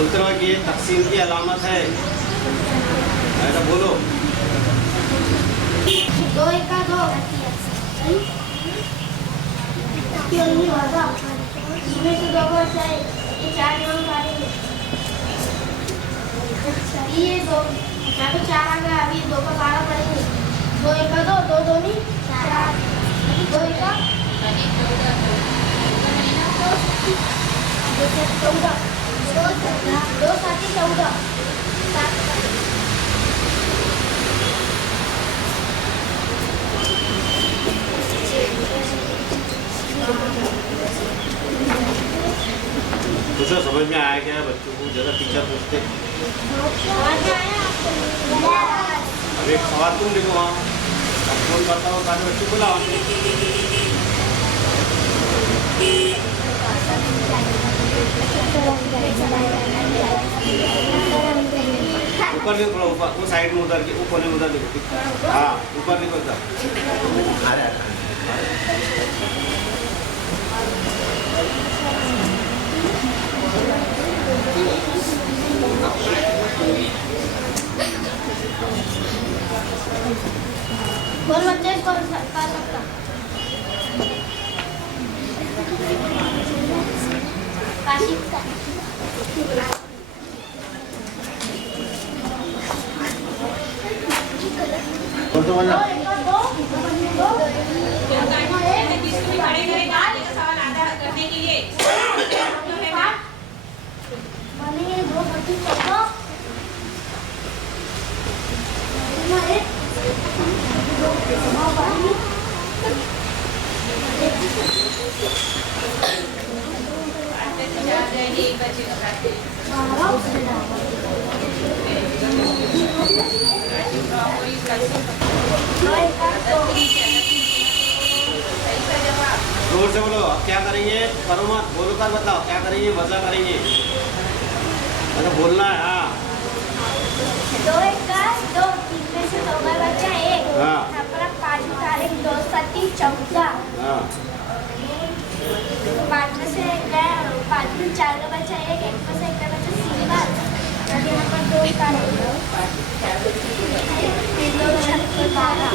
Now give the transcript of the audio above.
बोलते रहो कि ये तकसीम की अलामत है, ऐसा बोलो। दो एक का दो क्यों नहीं होगा इसमें से दो वर्ष है ये चार नियम करेंगे ये दो यहाँ तो चार आ गया अभी दो का 12 पड़ेंगे दो एक का दो दो दो नहीं चार दो एक का 14 दो साथी 14 कुछ समझ में आया क्या बच्चों को? जरा टीचर पूछते। अब एक सवाल तुम लिखो वहाँ, अब फोन करता हो सारे बच्चों को लाओ। ऊपर लिखो, थोड़ा ऊपर, वो साइड में उधर के ऊपर नहीं, उधर लिखो। हाँ ऊपर लिखो इधर। बोल बच्चे इसको कर सकता काशी बोल तो मजा। करने के लिए एक बच्चे का जोर से बोलो। अब क्या करेंगे? करो मत, बोलो कर बताओ क्या करेंगे? मजा करेंगे, मतलब बोलना है। हाँ दो एक का दो तीन में से दो का बचा एक हाँ। यहाँ पर 5 तारीख 2 7 14 हाँ 5 में से गया 5 में 4 का बचा एक एक में से एक का बचा 3 बार अब यहाँ पर 2 तारीख 3 2 6 12